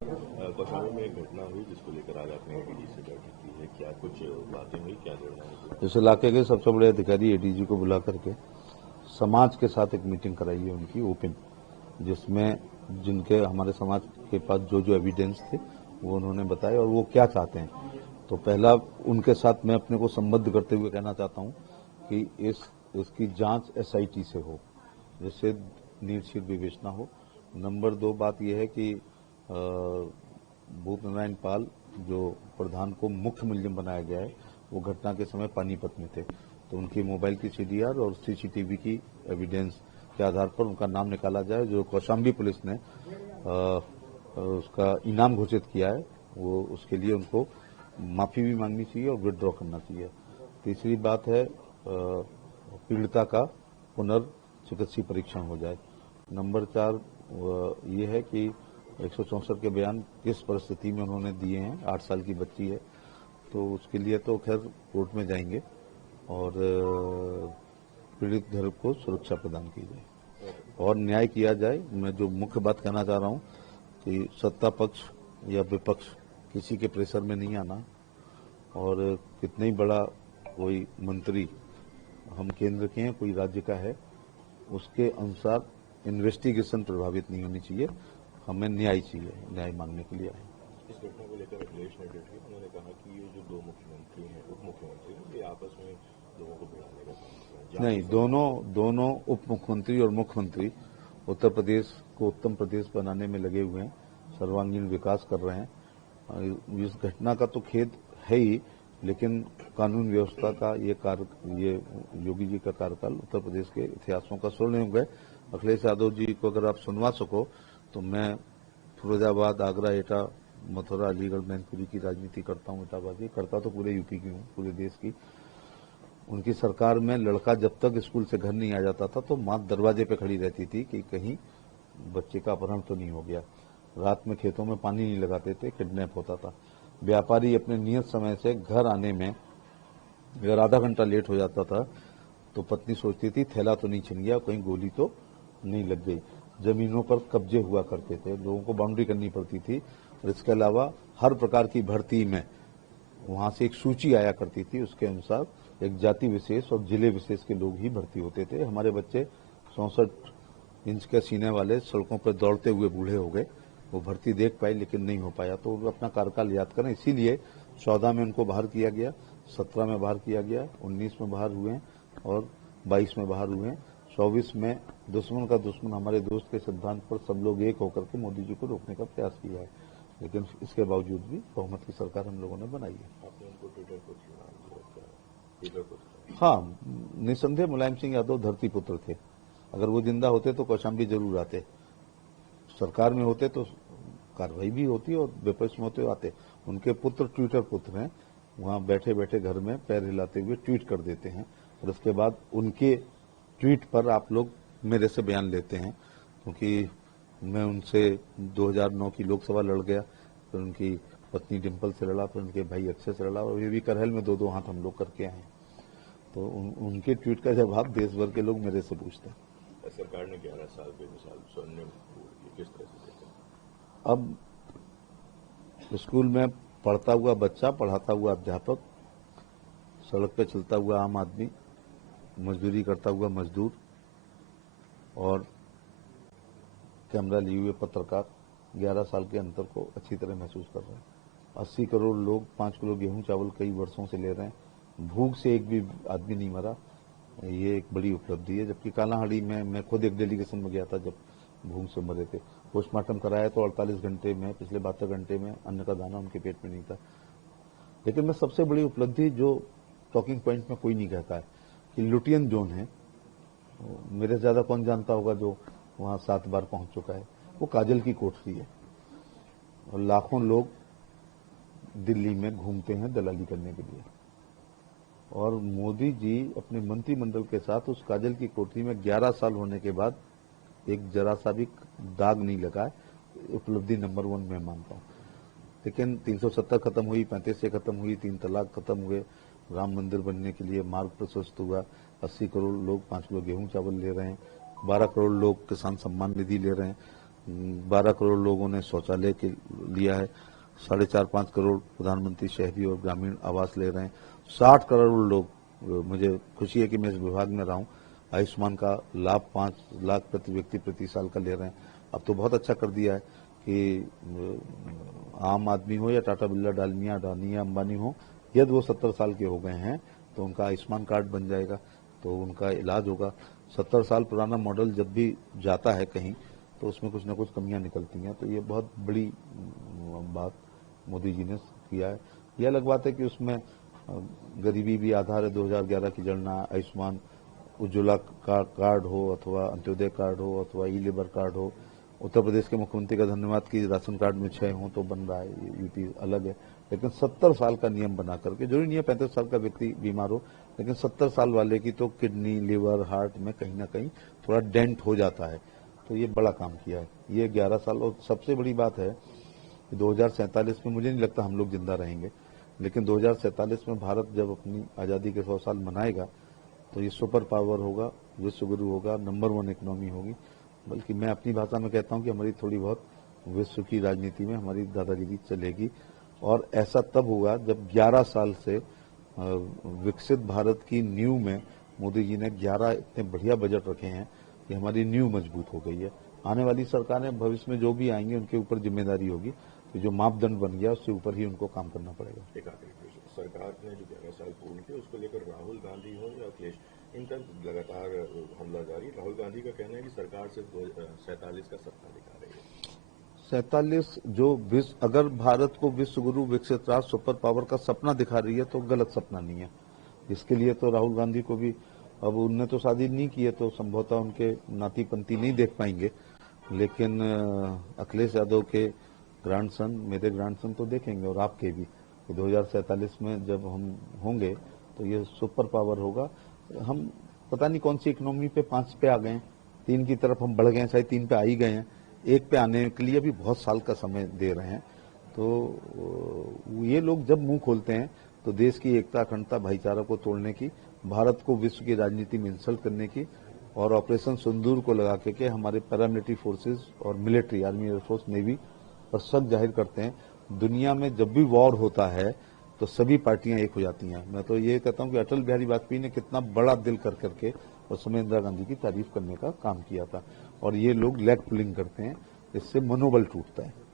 कौशाम्बी में एक घटना हुई जिसको लेकर आज आपने एडीजी से बैठक की है, क्या कुछ बातें हुई, क्या निर्णय हुआ? इस इलाके के सबसे बड़े अधिकारी एडीजी को बुला करके समाज के साथ एक मीटिंग कराई है उनकी ओपन, जिसमें जिनके हमारे समाज के पास जो जो एविडेंस थे वो उन्होंने बताए और वो क्या चाहते हैं। तो पहला उनके साथ मैं अपने को संबद्ध करते हुए कहना चाहता हूं कि इसकी जांच एसआईटी से हो, जिससे नीरशीर विवेचना हो। नंबर 2 बात यह है कि भूप नारायण पाल जो प्रधान को मुख्य मुलजिम बनाया गया है, वो घटना के समय पानीपत में थे, तो उनकी मोबाइल की सीडीआर और सीसीटीवी की एविडेंस के आधार पर उनका नाम निकाला जाए। जो कौशाम्बी पुलिस ने उसका इनाम घोषित किया है, वो उसके लिए उनको माफी भी मांगनी चाहिए और विड्रॉ करना चाहिए। तीसरी बात है पीड़िता का पुनर्चिकित्सीय परीक्षण हो जाए। नंबर 4 ये है कि 164 के बयान किस परिस्थिति में उन्होंने दिए हैं, 8 साल की बच्ची है, तो उसके लिए तो खैर कोर्ट में जाएंगे और पीड़ित घर को सुरक्षा प्रदान की जाए और न्याय किया जाए। मैं जो मुख्य बात कहना चाह रहा हूं कि सत्ता पक्ष या विपक्ष किसी के प्रेशर में नहीं आना, और कितना ही बड़ा कोई मंत्री हम केंद्र के हैं, कोई राज्य का है, उसके अनुसार इन्वेस्टिगेशन प्रभावित नहीं होनी चाहिए। हमें न्याय चाहिए, न्याय मांगने के लिए आए। इस घटना को लेकर अखिलेश ने ट्वीट किया, उन्होंने कहा कि ये जो 2 मुख्यमंत्री हैं, उप मुख्यमंत्री हैं, ये आपस में लोगों को भिड़ाने का काम कर रहे हैं। नहीं, दोनों उप मुख्यमंत्री और मुख्यमंत्री उत्तर प्रदेश को उत्तम प्रदेश बनाने में लगे हुए हैं, सर्वांगीण विकास कर रहे हैं। इस घटना का तो खेद है ही, लेकिन कानून व्यवस्था का ये योगी जी का कार्यकाल उत्तर प्रदेश के इतिहासों का स्वर्ण युग है। अखिलेश यादव जी को अगर आप सुनवा सको तो मैं फिरोजाबाद, आगरा, एटा, मथुरा, अलीगढ़, मैनपुरी की राजनीति करता हूँ, एटाबादी करता तो पूरे यूपी की हूँ, पूरे देश की। उनकी सरकार में लड़का जब तक स्कूल से घर नहीं आ जाता था तो माँ दरवाजे पे खड़ी रहती थी कि कहीं बच्चे का अपहरण तो नहीं हो गया। रात में खेतों में पानी नहीं लगाते थे, किडनैप होता था। व्यापारी अपने नियत समय से घर आने में अगर आधा घंटा लेट हो जाता था तो पत्नी सोचती थी थैला तो नहीं छिन गया, कहीं गोली तो नहीं लग गई। जमीनों पर कब्जे हुआ करते थे, लोगों को बाउंड्री करनी पड़ती थी, और इसके अलावा हर प्रकार की भर्ती में वहां से एक सूची आया करती थी, उसके अनुसार एक जाति विशेष और जिले विशेष के लोग ही भर्ती होते थे। हमारे बच्चे 64 इंच के सीने वाले सड़कों पर दौड़ते हुए बूढ़े हो गए। वो भर्ती देख पाए लेकिन नहीं हो पाया, तो वो अपना कार्यकाल याद करें। इसीलिए 14 में उनको बाहर किया गया, 17 में बाहर किया गया, 19 में बाहर हुए और 22 में बाहर हुए। 24 में दुश्मन का दुश्मन हमारे दोस्त के सिद्धांत पर सब लोग एक होकर के मोदी जी को रोकने का प्रयास किया है, लेकिन इसके बावजूद भी बहुमत की सरकार हम लोगों ने बनाई है। आपने उनको ट्विटर पर ट्विटर पर हाँ, निसंदेह मुलायम सिंह यादव धरती पुत्र थे। अगर वो जिंदा होते तो कौशाम्बी जरूर आते, सरकार में होते तो कार्रवाई भी होती और विपक्ष में होते आते। उनके पुत्र ट्विटर पुत्र हैं, वहां बैठे बैठे घर में पैर हिलाते हुए ट्वीट कर देते हैं, और उसके बाद उनके ट्वीट पर आप लोग मेरे से बयान लेते हैं, क्योंकि मैं उनसे 2009 की लोकसभा लड़ गया, फिर उनकी पत्नी डिम्पल से लड़ा, फिर उनके भाई अक्षय से लड़ा, और ये भी करहल में 2-2 हाथ हम लोग करके आए हैं। तो उनके ट्वीट का जवाब देश भर के लोग मेरे से पूछते हैं। सरकार ने 11 साल बेमिसाल स्वर्णिम किस तरह से देखा? अब स्कूल में पढ़ता हुआ बच्चा, पढ़ाता हुआ अध्यापक, सड़क पे चलता हुआ आम आदमी, मजदूरी करता हुआ मजदूर और कैमरा लिए हुए पत्रकार 11 साल के अंतर को अच्छी तरह महसूस कर रहे हैं। 80 करोड़ लोग 5 किलो गेहूं चावल कई वर्षों से ले रहे हैं, भूख से एक भी आदमी नहीं मरा, ये एक बड़ी उपलब्धि है। जबकि कालाहांडी में मैं खुद एक डेलीगेशन में गया था जब भूख से मरे थे, पोस्टमार्टम कराया तो 48 घंटे में, पिछले 72 घंटे में अन्न का दाना उनके पेट में नहीं था। लेकिन मैं सबसे बड़ी उपलब्धि जो टॉकिंग पॉइंट में कोई नहीं कहता है कि लुटियन जोन है, मेरे से ज्यादा कौन जानता होगा जो वहां 7 बार पहुंच चुका है, वो काजल की कोठरी है, और लाखों लोग दिल्ली में घूमते हैं दलाली करने के लिए, और मोदी जी अपने मंत्रिमंडल के साथ उस काजल की कोठरी में 11 साल होने के बाद एक जरा सा भी दाग नहीं लगा है। उपलब्धि नंबर 1 मैं मानता हूं। लेकिन 370 खत्म हुई, 35 से खत्म हुई, 3 तलाक खत्म हुए, राम मंदिर बनने के लिए मार्ग प्रशस्त हुआ, 80 करोड़ लोग 5 किलो गेहूं चावल ले रहे हैं, 12 करोड़ लोग किसान सम्मान निधि ले रहे हैं, 12 करोड़ लोगों ने शौचालय के लिया है, 4.5-5 करोड़ प्रधानमंत्री शहरी और ग्रामीण आवास ले रहे हैं, 60 करोड़ लोग, मुझे खुशी है कि मैं इस विभाग में रहा हूं, आयुष्मान का लाभ 5 लाख प्रति व्यक्ति प्रति साल का ले रहे हैं। अब तो बहुत अच्छा कर दिया है कि आम आदमी हो या टाटा बिरला डालमिया अडानी या अंबानी हो, यदि वो 70 साल के हो गए हैं तो उनका आयुष्मान कार्ड बन जाएगा, तो उनका इलाज होगा। 70 साल पुराना मॉडल जब भी जाता है कहीं तो उसमें कुछ न कुछ कमियां निकलती हैं, तो ये बहुत बड़ी बात मोदी जी ने किया है। यह अलग बात है कि उसमें गरीबी भी आधार है, 2011 की गणना, आयुष्मान उज्ज्वला का कार्ड हो अथवा अंत्योदय कार्ड हो अथवा ई लेबर कार्ड हो। उत्तर प्रदेश के मुख्यमंत्री का धन्यवाद कि राशन कार्ड में 6 हो तो बन रहा है, यूपी अलग है, लेकिन 70 साल का नियम बना करके, जरूरी नहीं है 35 साल का व्यक्ति बीमार हो, लेकिन 70 साल वाले की तो किडनी, लिवर, हार्ट में कहीं ना कहीं थोड़ा डेंट हो जाता है, तो ये बड़ा काम किया है ये 11 साल। और सबसे बड़ी बात है कि 2047 में मुझे नहीं लगता हम लोग जिंदा रहेंगे, लेकिन 2047 में भारत जब अपनी आज़ादी के 100 साल मनाएगा तो ये सुपर पावर होगा, विश्व गुरु होगा, नंबर 1 इकोनॉमी होगी। बल्कि मैं अपनी भाषा में कहता हूं कि हमारी थोड़ी बहुत विश्व की राजनीति में हमारी दादागिरी चलेगी, और ऐसा तब होगा जब 11 साल से विकसित भारत की नींव में मोदी जी ने 11 इतने बढ़िया बजट रखे हैं कि हमारी नींव मजबूत हो गई है। आने वाली सरकारें भविष्य में जो भी आएंगी उनके ऊपर जिम्मेदारी होगी, तो जो मापदंड बन गया उससे ऊपर ही उनको काम करना पड़ेगा। एक आखिरी प्रश्न, सरकार ने जो 11 साल पूर्ण किए उसको लेकर राहुल गांधी हो या अखिलेश, इन पर लगातार हमला जारी। राहुल गांधी का कहना है कि सरकार सिर्फ 47 का सपना दिखा रही है। 47 जो अगर भारत को विश्व गुरु, विकसित राष्ट्र, सुपर पावर का सपना दिखा रही है तो गलत सपना नहीं है। इसके लिए तो राहुल गांधी को भी, अब उनने तो शादी नहीं की है तो संभवतः उनके नाती पंती नहीं देख पाएंगे, लेकिन अखिलेश यादव के ग्रैंडसन, मेरे ग्रैंडसन तो देखेंगे, और आपके भी। 2047 में जब हम होंगे तो ये सुपर पावर होगा। हम पता नहीं कौन सी इकोनॉमी पे 5 पे आ गए हैं, 3 की तरफ हम बढ़ गए हैं, शायद 3 पे आ ही गए हैं, 1 पे आने के लिए भी बहुत साल का समय दे रहे हैं। तो ये लोग जब मुंह खोलते हैं तो देश की एकता, अखंडता, भाईचारा को तोड़ने की, भारत को विश्व की राजनीति में इंसल्ट करने की, और ऑपरेशन सिंदूर को लगा के हमारे पैरामिलिट्री फोर्सेस और मिलिट्री, आर्मी, एयरफोर्स, नेवी पर शक जाहिर करते हैं। दुनिया में जब भी वॉर होता है तो सभी पार्टियां एक हो जाती हैं। मैं तो ये कहता हूं कि अटल बिहारी वाजपेयी ने कितना बड़ा दिल कर करके और समय इंदिरा गांधी की तारीफ करने का काम किया था, और ये लोग लेग पुलिंग करते हैं, इससे मनोबल टूटता है।